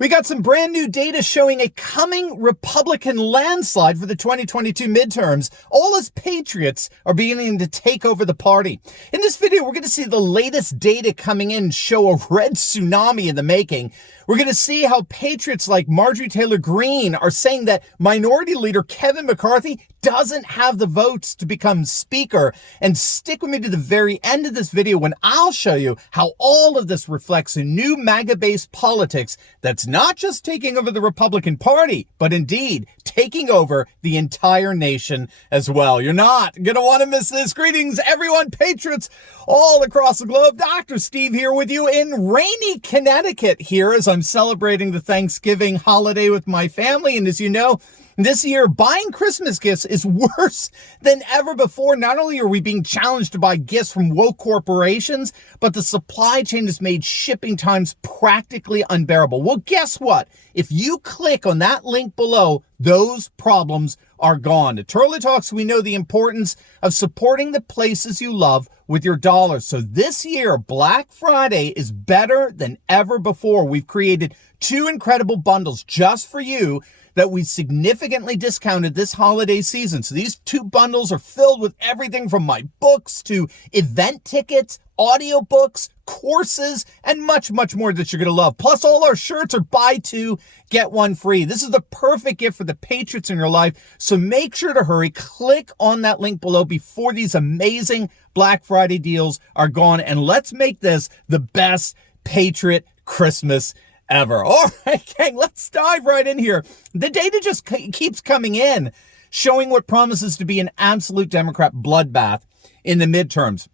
We got some brand new data showing a coming Republican landslide for the 2022 midterms, all as patriots are beginning to take over the party. In this video, we're going to see the latest data coming in show a red tsunami in the making. We're going to see how patriots like Marjorie Taylor Greene are saying that Minority Leader Kevin McCarthy doesn't have the votes to become speaker. And stick with me to the very end of this video when I'll show you how all of this reflects a new MAGA-based politics that's not just taking over the Republican Party, but indeed taking over the entire nation as well. You're not going to want to miss this. Greetings, everyone, patriots all across the globe. Dr. Steve here with you in rainy Connecticut here as I'm celebrating the Thanksgiving holiday with my family. And as you know, this year, buying Christmas gifts is worse than ever before. Not only are we being challenged to buy gifts from woke corporations, but the supply chain has made shipping times practically unbearable. Well, guess what? If you click on that link below, those problems are gone. At Turley Talks, we know the importance of supporting the places you love with your dollars. So this year, Black Friday is better than ever before. We've created two incredible bundles just for you that we significantly discounted this holiday season. So these two bundles are filled with everything from my books to event tickets, audiobooks, courses, and much, much more that you're going to love. Plus, all our shirts are buy two, get one free. This is the perfect gift for the patriots in your life. So make sure to hurry. Click on that link below before these amazing Black Friday deals are gone. And let's make this the best Patriot Christmas ever. All right, gang, let's dive right in here. The data just keeps coming in, showing what promises to be an absolute Democrat bloodbath in the midterms.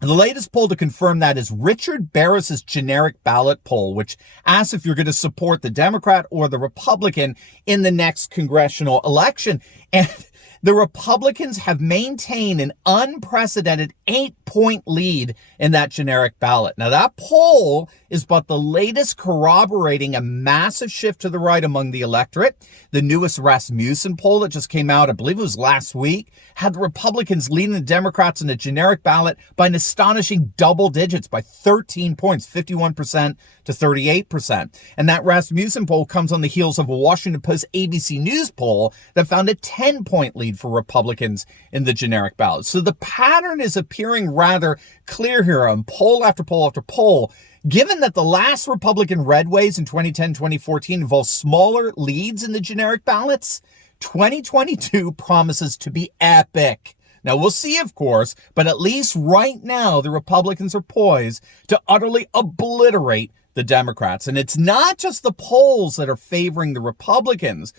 And the latest poll to confirm that is Richard Barris's generic ballot poll, which asks if you're going to support the Democrat or the Republican in the next congressional election. And the Republicans have maintained an unprecedented 8-point lead in that generic ballot. Now, that poll is but the latest corroborating a massive shift to the right among the electorate. The newest Rasmussen poll that just came out, I believe it was last week, had the Republicans leading the Democrats in the generic ballot by an astonishing double digits, by 13 points, 51% to 38%. And that Rasmussen poll comes on the heels of a Washington Post ABC News poll that found a 10-point lead for Republicans in the generic ballot. So the pattern is appearing rather clear here on poll after poll after poll. Given that the last Republican red waves in 2010-2014 involved smaller leads in the generic ballots, 2022 promises to be epic. Now, we'll see, of course, but at least right now, the Republicans are poised to utterly obliterate the Democrats. And it's not just the polls that are favoring the Republicans.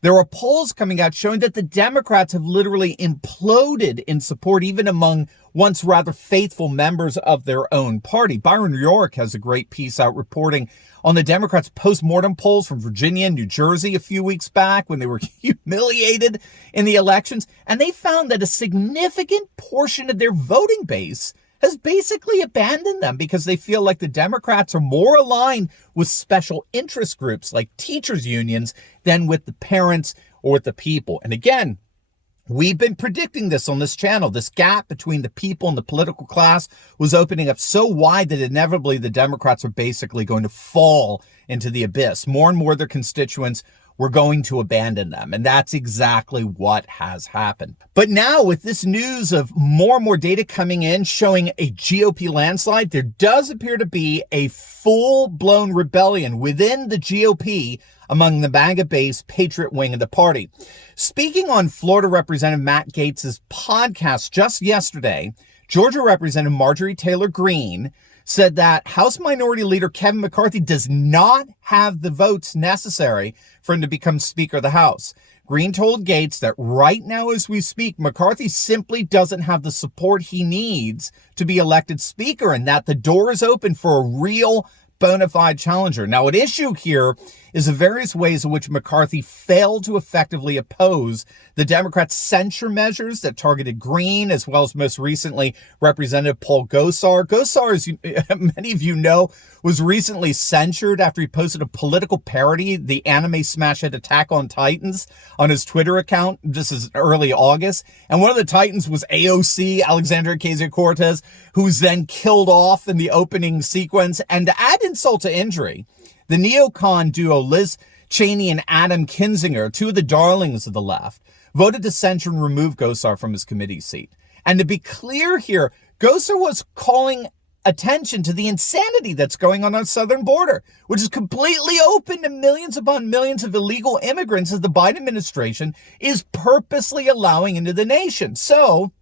There are polls coming out showing that the Democrats have literally imploded in support, even among once rather faithful members of their own party. Byron New York has a great piece out reporting on the Democrats' post-mortem polls from Virginia and New Jersey a few weeks back when they were humiliated in the elections. And they found that a significant portion of their voting base has basically abandoned them because they feel like the Democrats are more aligned with special interest groups like teachers' unions than with the parents or with the people. And again, we've been predicting this on this channel. This gap between the people and the political class was opening up so wide that inevitably the Democrats are basically going to fall into the abyss. More and more of their constituents were going to abandon them. And that's exactly what has happened. But now with this news of more and more data coming in showing a GOP landslide, there does appear to be a full-blown rebellion within the GOP among the MAGA-based Patriot wing of the party. Speaking on Florida Representative Matt Gaetz's podcast just yesterday, Georgia Representative Marjorie Taylor Greene said that House Minority Leader Kevin McCarthy does not have the votes necessary for him to become Speaker of the House. Greene told Gaetz that right now as we speak, McCarthy simply doesn't have the support he needs to be elected Speaker, and that the door is open for a real bona fide challenger. Now, at issue here is the various ways in which McCarthy failed to effectively oppose the Democrats' censure measures that targeted Greene, as well as most recently Representative Paul Gosar. Gosar, as many of you know, was recently censured after he posted a political parody, the anime smash hit Attack on Titans, on his Twitter account. This is early August. And one of the Titans was AOC, Alexandria Ocasio-Cortez, who was then killed off in the opening sequence. And to add insult to injury, The neocon duo Liz Cheney and Adam Kinzinger, two of the darlings of the left, voted to censure and remove Gosar from his committee seat. And to be clear here, Gosar was calling attention to the insanity that's going on our southern border, which is completely open to millions upon millions of illegal immigrants that the Biden administration is purposely allowing into the nation. So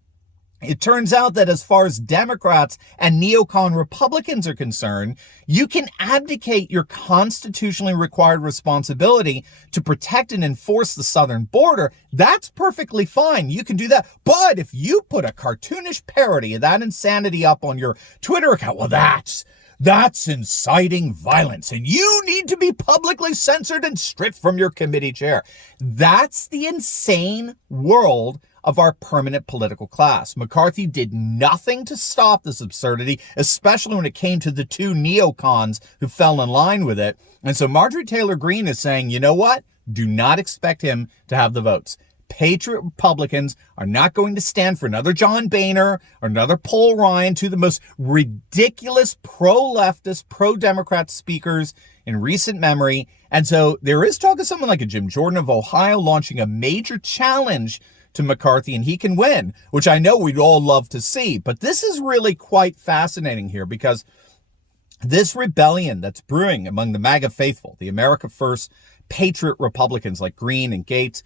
it turns out that as far as Democrats and neocon Republicans are concerned, you can abdicate your constitutionally required responsibility to protect and enforce the southern border. That's perfectly fine. You can do that. But if you put a cartoonish parody of that insanity up on your Twitter account, well, that's inciting violence, and you need to be publicly censored and stripped from your committee chair. That's the insane world of our permanent political class. McCarthy did nothing to stop this absurdity, especially when it came to the two neocons who fell in line with it. And so Marjorie Taylor Greene is saying, you know what? Do not expect him to have the votes. Patriot Republicans are not going to stand for another John Boehner or another Paul Ryan, two of the most ridiculous pro-leftist, pro-Democrat speakers in recent memory. And so there is talk of someone like a Jim Jordan of Ohio launching a major challenge to McCarthy, and he can win, which I know we'd all love to see. But this is really quite fascinating here, because this rebellion that's brewing among the MAGA faithful, the America First Patriot Republicans like Greene and Gates,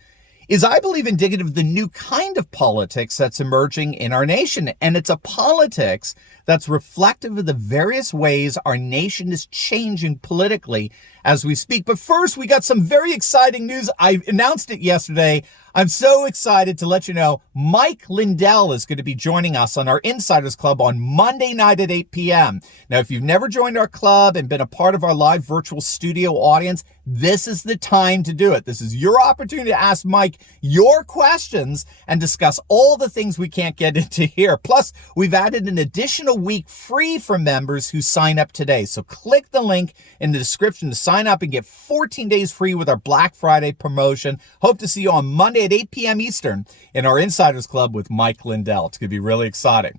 is, I believe, indicative of the new kind of politics that's emerging in our nation. And it's a politics that's reflective of the various ways our nation is changing politically as we speak. But first, we got some very exciting news. I announced it yesterday. I'm so excited to let you know Mike Lindell is going to be joining us on our Insiders Club on Monday night at 8 p.m. Now, if you've never joined our club and been a part of our live virtual studio audience, this is the time to do it. This is your opportunity to ask Mike your questions and discuss all the things we can't get into here. Plus, we've added an additional week free for members who sign up today. So click the link in the description to sign up and get 14 days free with our Black Friday promotion. Hope to see you on Monday at 8 p.m. Eastern in our Insiders Club with Mike Lindell. It's going to be really exciting.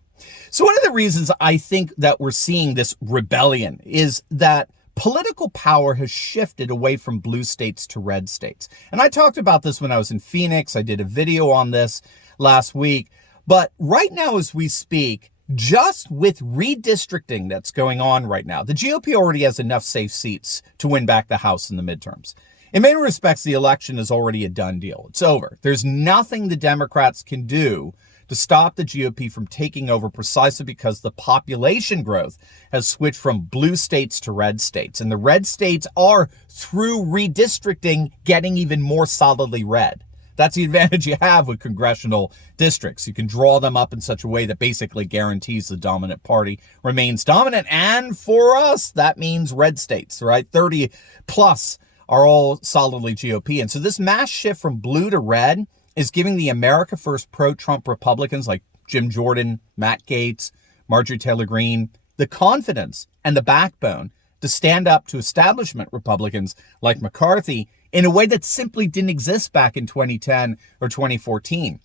So one of the reasons I think that we're seeing this rebellion is that political power has shifted away from blue states to red states. And I talked about this when I was in Phoenix. I did a video on this last week. But right now as we speak, just with redistricting that's going on right now, the GOP already has enough safe seats to win back the House in the midterms. In many respects, the election is already a done deal. It's over. There's nothing the Democrats can do to stop the GOP from taking over, precisely because the population growth has switched from blue states to red states. And the red states are, through redistricting, getting even more solidly red. That's the advantage you have with congressional districts. You can draw them up in such a way that basically guarantees the dominant party remains dominant. And for us, that means red states, right? 30 plus are all solidly GOP. And so this mass shift from blue to red is giving the America First pro-Trump Republicans like Jim Jordan, Matt Gaetz, Marjorie Taylor Greene, the confidence and the backbone to stand up to establishment Republicans like McCarthy in a way that simply didn't exist back in 2010 or 2014.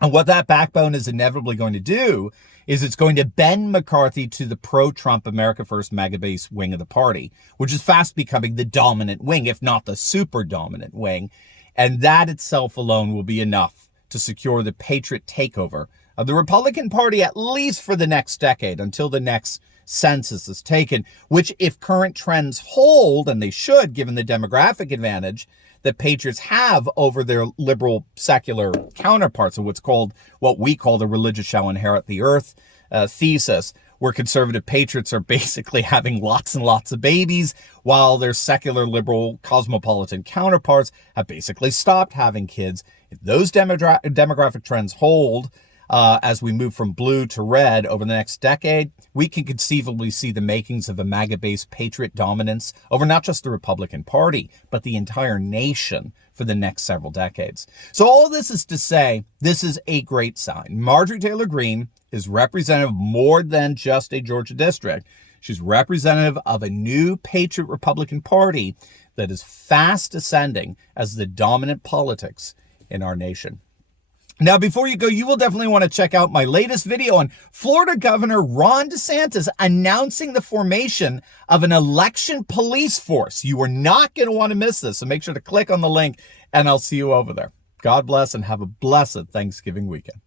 And what that backbone is inevitably going to do is it's going to bend McCarthy to the pro-Trump America First MAGA-based wing of the party, which is fast becoming the dominant wing, if not the super dominant wing. And that itself alone will be enough to secure the Patriot takeover of the Republican Party, at least for the next decade, until the next census is taken, which, if current trends hold, and they should, given the demographic advantage that Patriots have over their liberal secular counterparts, of what we call the religious shall inherit the earth thesis, where conservative patriots are basically having lots and lots of babies, while their secular liberal cosmopolitan counterparts have basically stopped having kids. If those demographic trends hold, as we move from blue to red over the next decade, we can conceivably see the makings of a MAGA-based patriot dominance over not just the Republican Party, but the entire nation for the next several decades. So all this is to say, this is a great sign. Marjorie Taylor Greene is representative of more than just a Georgia district. She's representative of a new patriot Republican Party that is fast ascending as the dominant politics in our nation. Now, before you go, you will definitely want to check out my latest video on Florida Governor Ron DeSantis announcing the formation of an election police force. You are not going to want to miss this, so make sure to click on the link, and I'll see you over there. God bless and have a blessed Thanksgiving weekend.